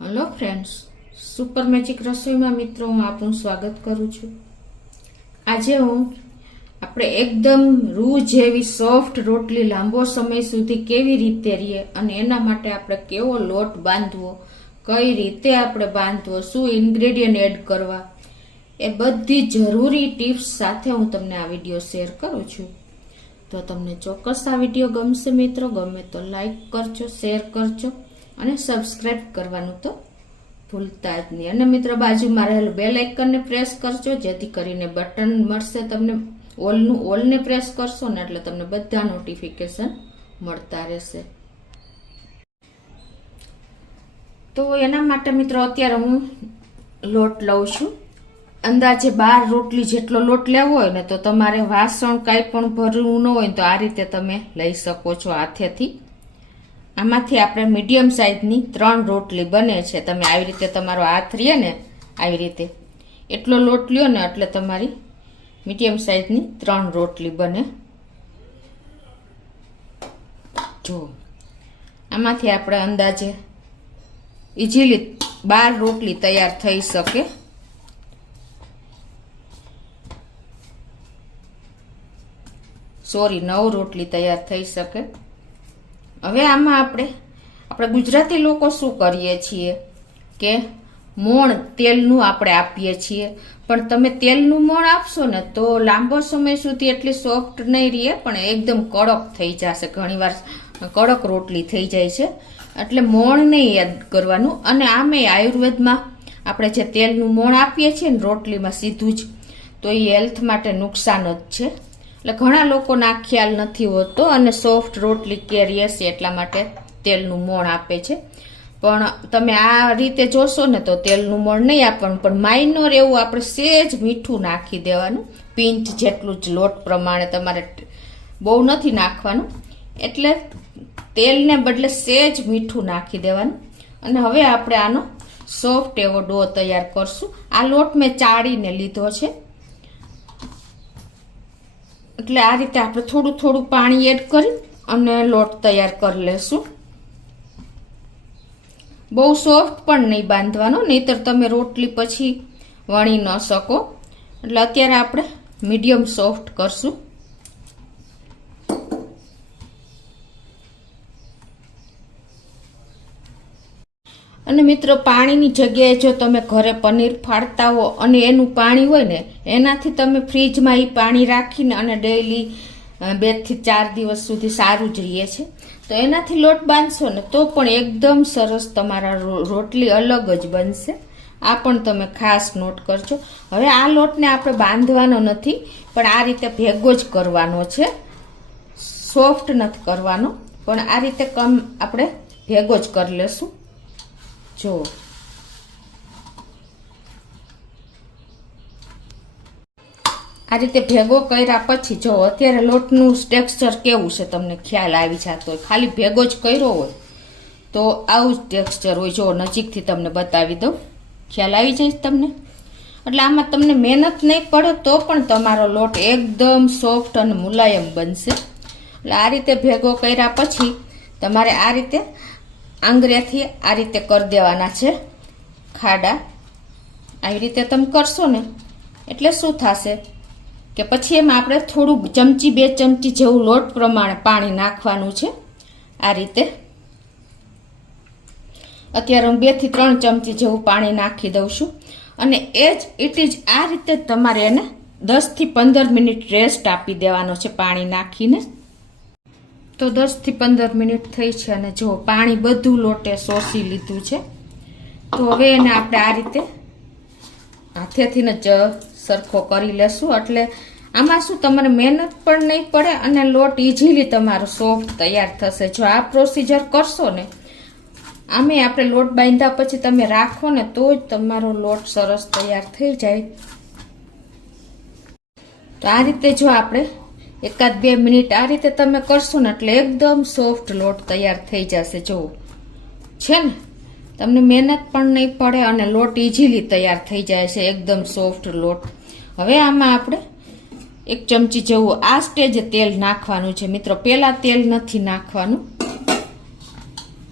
Hello friends, super magic રસોઈમાં મિત્રો હું આપનું સ્વાગત કરું છું। આજે આપણે એકદમ રૂ જેવી સોફ્ટ રોટલી લાંબો સમય સુધી કેવી રીતે રહે અને એના માટે આપણે કેવો લોટ બાંધવો, કઈ રીતે આપણે બાંધવો, શું ઇન્ગ્રેડિયન્ટ એડ કરવા, એ બધી જરૂરી ટિપ્સ સાથે હું તમને આ વિડીયો શેર કરું છું। તો તમને ચોક્કસ આ વિડીયો ગમશે મિત્રો। ગમે તો લાઈક કરજો, શેર કરજો અને સબસ્ક્રાઇબ કરવાનું તો ભૂલતા જ નહીં। અને મિત્રો બાજુમાં રહેલું બેલ આઇકનને પ્રેસ કરજો, જેથી કરીને બટન મળશે તમને ઓલને પ્રેસ કરશો ને એટલે તમને બધા નોટિફિકેશન મળતા રહેશે। તો એના માટે મિત્રો અત્યારે હું લોટ લઉં છું। અંદાજે 12 રોટલી જેટલો લોટ લેવો હોય ને તો તમારે વાસણ કાંઈ પણ ભરવું ન હોય તો આ રીતે તમે લઈ શકો છો હાથેથી। આમાંથી આપણે મીડિયમ સાઈઝની 3 રોટલી બને છે। તમે આવી રીતે તમારો હાથ રહે ને આવી રીતે એટલો લોટ લ્યો ને એટલે તમારી મીડિયમ સાઈઝની 3 રોટલી બને। જો આમાંથી આપણે અંદાજે ઇઝીલી 12 રોટલી તૈયાર થઈ શકે। સોરી 9 રોટલી તૈયાર થઈ શકે। હવે આમાં આપણે ગુજરાતી લોકો શું કરીએ છીએ કે મોણ તેલનું આપણે આપીએ છીએ, પણ તમે તેલનું મોણ આપશો ને તો લાંબો સમય સુધી એટલી સોફ્ટ નહીં રહે, પણ એકદમ કડક થઈ જશે। ઘણીવાર કડક રોટલી થઈ જાય છે, એટલે મોણ નહીં યાદ કરવાનું। અને આમે આયુર્વેદમાં આપણે જે તેલનું મોણ આપીએ છીએ ને રોટલીમાં સીધું જ, તો એ હેલ્થ માટે નુકસાન જ છે। એટલે ઘણા લોકોને આ ખ્યાલ નથી હોતો અને સોફ્ટ રોટલી કે રહેશે એટલા માટે તેલનું મોણ આપે છે, પણ તમે આ રીતે જોશો ને તો તેલનું મોણ નહીં આપવાનું, પણ માઇનોર એવું આપણે સેજ મીઠું નાખી દેવાનું, પિંચ જેટલું જ લોટ પ્રમાણે, તમારે બહુ નથી નાખવાનું। એટલે તેલને બદલે સેજ મીઠું નાખી દેવાનું। અને હવે આપણે આનો સોફ્ટ એવો ડો તૈયાર કરશું। આ લોટ મેં ચાળીને લીધો છે, એટલે આ રીતે આપણે થોડું થોડું પાણી એડ કરી અને લોટ તૈયાર કરી લેશું। બહુ સોફ્ટ પણ નહીં બાંધવાનો, નહીતર તમે રોટલી પછી વણી ન શકો। એટલે અત્યારે આપણે મીડિયમ સોફ્ટ કરશું। અને મિત્રો પાણીની જગ્યાએ જો તમે ઘરે પનીર ફાડતા હો અને એનું પાણી હોય ને એનાથી તમે ફ્રીજમાં એ પાણી રાખીને અને ડેઈલી 2 થી 4 દિવસ સુધી સારું જ રહે છે, તો એનાથી લોટ બાંધશો ને તો પણ એકદમ સરસ તમારા રોટલી અલગ જ બનશે। આ પણ તમે ખાસ નોટ કરજો। હવે આ લોટને આપણે બાંધવાનો નથી, પણ આ રીતે ભેગો જ કરવાનો છે, સોફ્ટ નથી કરવાનો, પણ આ રીતે આપણે ભેગો જ કરી લેશું। જો આ રીતે ભેગો કર્યા પછી જો અત્યારે લોટનું ટેક્સચર કેવું છે તમને ખ્યાલ આવી જતો હોય। ખાલી ભેગો જ કર્યો હોય તો આવું જ ટેક્સચર હોય। જો નજીકથી તમને બતાવી દઉં, ખ્યાલ આવી જાય તમને। એટલે આમાં તમને મહેનત નહીં પડે તો પણ તમારો લોટ એકદમ સોફ્ટ અને મુલાયમ બનશે। એટલે આ રીતે ભેગો કર્યા પછી તમારે આ રીતે આંગળીથી આ રીતે કરી દેવાના છે ખાડા। આવી રીતે તમે કરશો ને એટલે શું થશે કે પછી એમાં આપણે થોડું ચમચી 2 ચમચી જેવું લોટ પ્રમાણે પાણી નાખવાનું છે। આ રીતે અત્યારે હું 2 થી 3 ચમચી જેવું પાણી નાખી દઉં છું। અને ઇટ ઇઝ આ રીતે તમારે એને 10 થી 15 મિનિટ રેસ્ટ આપી દેવાનો છે પાણી નાખીને। તો 10 થી 15 મિનિટ થઈ છે અને જો પાણી બધું લોટે શોષી લીધું છે। તો હવે એને આપણે આ રીતે હાથેથી જ સરખો કરી લેશું। એટલે આમાં શું તમારે મહેનત પણ નહીં પડે અને લોટ ઇઝીલી તમારો સોફ્ટ તૈયાર થશે। જો આ પ્રોસીજર કરશો ને, આમે આપણે લોટ બાંધ્યા પછી તમે રાખો ને તો જ તમારો લોટ સરસ તૈયાર થઈ જાય। તો આ રીતે જો આપણે 1-2 મિનિટ આ રીતે તમે કરશો ને એટલે એકદમ સોફ્ટ લોટ તૈયાર થઈ જશે। જો છે ને, તમને મહેનત પણ નહીં પડે અને લોટ ઇઝીલી તૈયાર થઈ જાય છે, એકદમ સોફ્ટ લોટ। હવે આમાં આપણે 1 ચમચી જેવું આ સ્ટેજે તેલ નાખવાનું છે મિત્રો, પહેલા તેલ નથી નાખવાનું।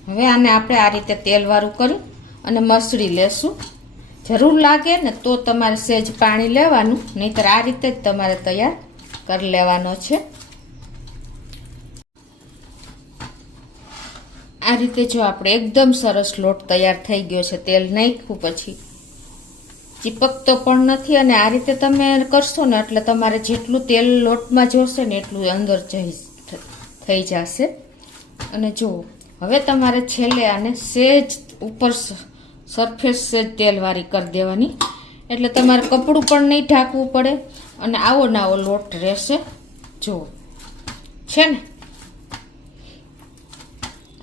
હવે આને આપણે આ રીતે તેલવાળું કરી અને મસળી લેશું. જરૂર લાગે ને તો તમારે સહેજ પાણી લેવાનું, નહીંતર આ રીતે જ તમારે તૈયાર કરી લેવાનો છે. આ રીતે જો આપણે એકદમ સરસ લોટ તૈયાર થઈ ગયો છે. તેલ નાખ્યું પછી ચીપકતો પણ નથી, અને આ રીતે તમે કરશો ને એટલે તમારે જેટલું તેલ લોટમાં જોશે ને એટલું અંદર થઈ જશે. અને જુઓ હવે તમારે છેલ્લે આને સહેજ ઉપર સરફેસ સહેજ તેલવાળી કરી દેવાની, એટલે તમારે કપડું પણ નહીં ઢાંકવું પડે અને આવો ને આવો લોટ રહેશે. જુઓ છે ને,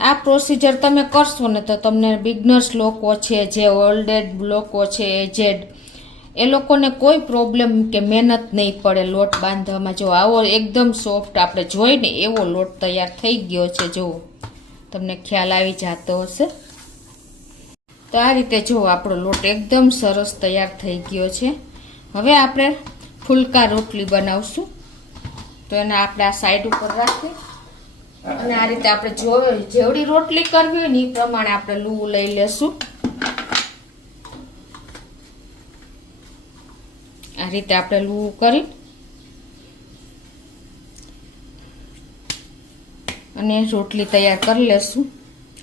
આ પ્રોસિજર તમે કરશો ને તો તમને બિગનર્સ લોકો છે, જે ઓલ્ડેજ લોકો છે, એજેડ, એ લોકોને કોઈ પ્રોબ્લેમ કે મહેનત નહીં પડે લોટ બાંધવામાં. જો આવો એકદમ સોફ્ટ આપણે જોઈને એવો લોટ તૈયાર થઈ ગયો છે. જુઓ તમને ખ્યાલ આવી જતો હશે. તો આ રીતે જુઓ આપણો લોટ એકદમ સરસ તૈયાર થઈ ગયો છે. હવે આપણે ફુલકા રોટલી બનાવશું. તો એને આપણે આ સાઈડ ઉપર રાખી અને આ રીતે આપણે જેવડી રોટલી કરવી હોય ને એ પ્રમાણે આપણે લૂવું લઈ લેશું. આ રીતે આપણે લૂવું કરી અને રોટલી તૈયાર કરી લેશું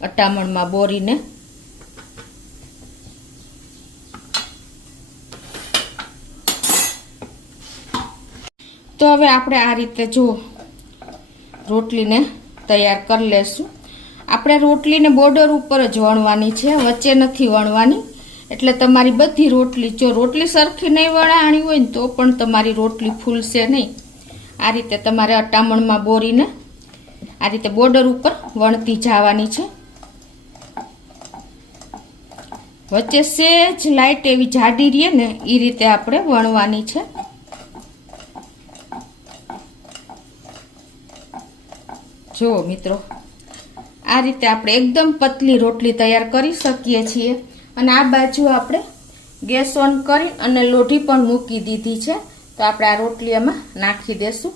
અટામણમાં બોરીને. તો હવે આપણે આ રીતે જો રોટલીને તૈયાર કરી લેશું. આપણે રોટલીને બોર્ડર ઉપર જ વણવાની છે, વચ્ચે નથી વણવાની. એટલે તમારી બધી રોટલી, જો રોટલી સરખી નહીં વણાણી હોય ને તો પણ તમારી રોટલી ફૂલશે નહીં. આ રીતે તમારે અટામણમાં બોરીને આ રીતે બોર્ડર ઉપર વણતી જવાની છે. વચ્ચે સહેજ લાઈટ એવી જાડી રહે ને એ રીતે આપણે વણવાની છે. જુઓ મિત્રો, આ રીતે આપણે એકદમ પતલી રોટલી તૈયાર કરી શકીએ છીએ. અને આ બાજુ આપણે ગેસ ઓન કરી અને લોઢી પણ મૂકી દીધી છે. તો આપણે આ રોટલી એમાં નાખી દેશું.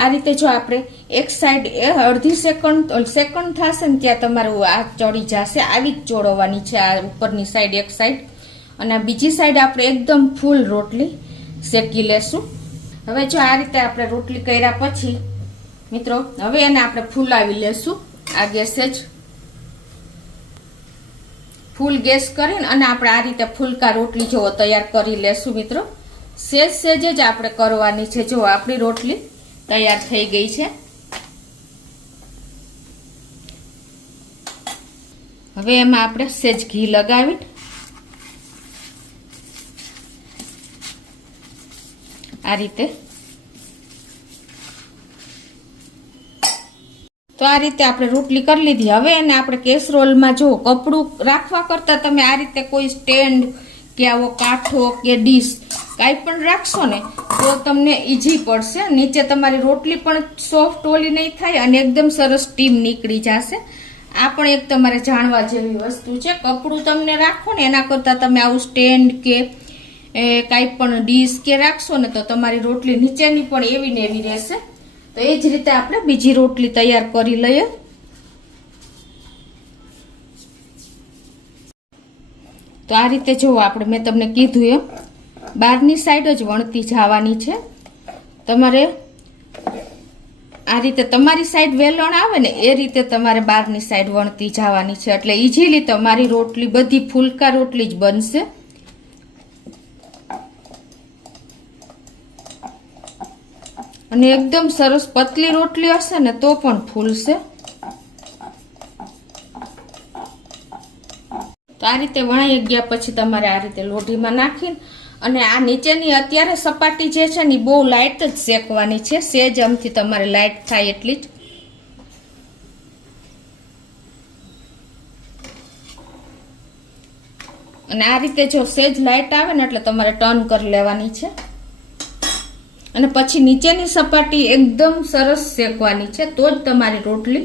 આ રીતે જો આપણે એક સાઈડ અડધી સેકન્ડ થશે ને ત્યાં તમારું આ ચડી જશે. આવી જ ચોળવવાની છે આ ઉપરની સાઈડ એક સાઈડ, અને બીજી સાઈડ આપણે એકદમ ફૂલ રોટલી શેકી લેશું. હવે જો આ રીતે આપણે રોટલી કર્યા પછી મિત્રો હવે એને આપણે ફૂલાવી લેશું. આ ગેસે જ ફૂલ ગેસ કરીને અને આપણે આ રીતે ફૂલકા રોટલી જો તૈયાર કરી લેશું. મિત્રો સહેજ સહેજ જ આપણે કરવાની છે. જો આપણી રોટલી તૈયાર થઈ ગઈ છે. હવે એમાં આપણે સહેજ ઘી લગાવી આ રીતે, તો આ રીતે આપણે રોટલી કરી લીધી. હવે એને આપણે કેસરોલમાં જો કપડું રાખવા કરતા તમે આ રીતે કોઈ સ્ટેન્ડ કે આવો કાંઠો કે ડીશ કાંઈ પણ રાખશો ને તો તમને ઈઝી પડશે. નીચે તમારી રોટલી પણ સોફ્ટ ઓલી નહીં થાય અને એકદમ સરસ સ્ટીમ નીકળી જશે. આ પણ એક તમારે જાણવા જેવી વસ્તુ છે. કપડું તમને રાખો ને એના કરતાં તમે આવું સ્ટેન્ડ કે કાંઈ પણ ડીશ કે રાખશો ને તો તમારી રોટલી નીચેની પણ એવી ને એવી રહેશે. તો એ જ રીતે આપણે બીજી રોટલી તૈયાર કરી લઈએ. તો આ રીતે જો આપણે મેં તમને કીધું એમ બહારની સાઈડ જ વણતી જવાની છે. તમારે આ રીતે તમારી સાઈડ વેલણ આવે ને એ રીતે તમારે બહારની સાઈડ વણતી જવાની છે. એટલે ઈઝીલી તમારી રોટલી બધી ફૂલકા રોટલી જ બનશે. અને એકદમ સરસ પતલી રોટલી હશે ને તો પણ ફૂલશે. તો આ રીતે વણાઈ ગયા પછી તમારે આ રીતે લોઢીમાં નાખીને અને આ નીચેની અત્યારે સપાટી જે છે ને બહુ લાઇટ જ શેકવાની છે. સેજ આમથી તમારે લાઇટ થાય એટલી જ. અને આ રીતે જો સેજ લાઇટ આવે ને એટલે તમારે ટર્ન કરી લેવાની છે. અને પછી નીચેની સપાટી એકદમ સરસ શેકવાની છે તો જ તમારી રોટલી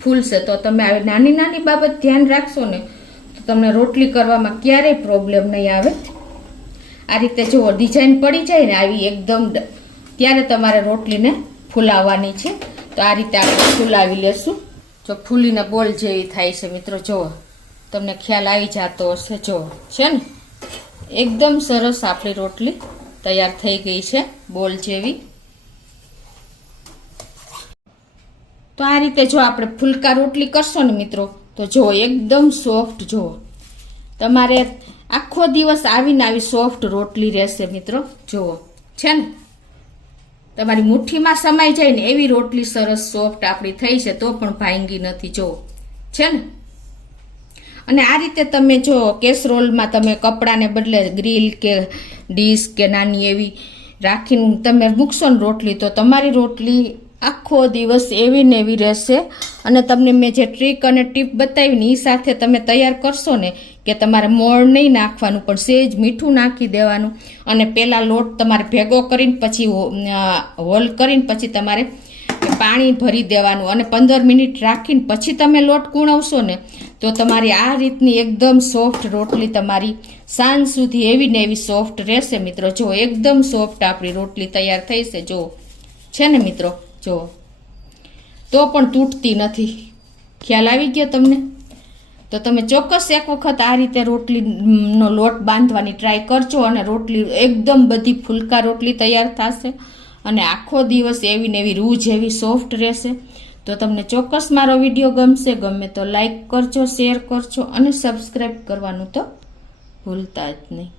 ફૂલશે. તો તમે આવી નાની નાની બાબત ધ્યાન રાખશો ને તો તમને રોટલી કરવામાં ક્યારેય પ્રોબ્લેમ નહીં આવે. આ રીતે જો ડિઝાઇન પડી જાય ને આવી એકદમ ત્યારે તમારે રોટલીને ફૂલાવવાની છે. તો આ રીતે આપણે ફૂલાવી લેશું. જો ફૂલીને બોલ જેવી થાય છે મિત્રો. જુઓ તમને ખ્યાલ આવી જતો હશે. જો છે ને એકદમ સરસ આપણી રોટલી તૈયાર થઈ ગઈ છે બોલ જેવી. તો આ રીતે જો આપણે ફુલકા રોટલી કરશો ને મિત્રો તો જો એકદમ સોફ્ટ. જો તમારે આખો દિવસ આવીને આવી સોફ્ટ રોટલી રહેશે મિત્રો. જુઓ છે ને તમારી મુઠ્ઠીમાં સમાઈ જાય ને એવી રોટલી સરસ સોફ્ટ આપણી થઈ છે, તો પણ ભાંગી નથી. જુઓ છે ને. અને આ રીતે તમે જો કેસરોલમાં તમે કપડાને બદલે ગ્રીલ કે ડીશ કે નાની એવી રાખીને તમે મૂકશો ને રોટલી, તો તમારી રોટલી આખો દિવસ એવી ને એવી રહેશે. અને તમને મેં જે ટ્રીક અને ટીપ બતાવી ને એ સાથે તમે તૈયાર કરશો ને કે તમારે મોણ નહીં નાખવાનું, પણ સેજ મીઠું નાખી દેવાનું. અને પહેલાં લોટ તમારે ભેગો કરીને પછી હોલ કરીને પછી તમારે પાણી ભરી દેવાનું અને 15 મિનિટ રાખીને પછી તમે લોટ કૂણવશો ને તો તમારી આ રીતની એકદમ સોફ્ટ રોટલી તમારી સાંજ સુધી એવી ને એવી સોફ્ટ રહેશે મિત્રો. જો એકદમ સોફ્ટ આપણી રોટલી તૈયાર થઈ છે. જો છે ને મિત્રો. જો તો પણ તૂટતી નથી. ખ્યાલ આવી ગયો તમને? તો તમે ચોક્કસ એક વખત આ રીતે રોટલીનો લોટ બાંધવાની ટ્રાય કરજો અને રોટલી એકદમ બધી ફુલકા રોટલી તૈયાર થશે અને આખો દિવસ એવી ને એવી રૂ જેવી સોફ્ટ રહેશે. તો તમને ચોક્કસ મારો વિડીયો ગમશે. ગમે તો લાઈક કરજો, શેર કરજો અને સબસ્ક્રાઈબ કરવાનું તો ભૂલતા જ નહીં.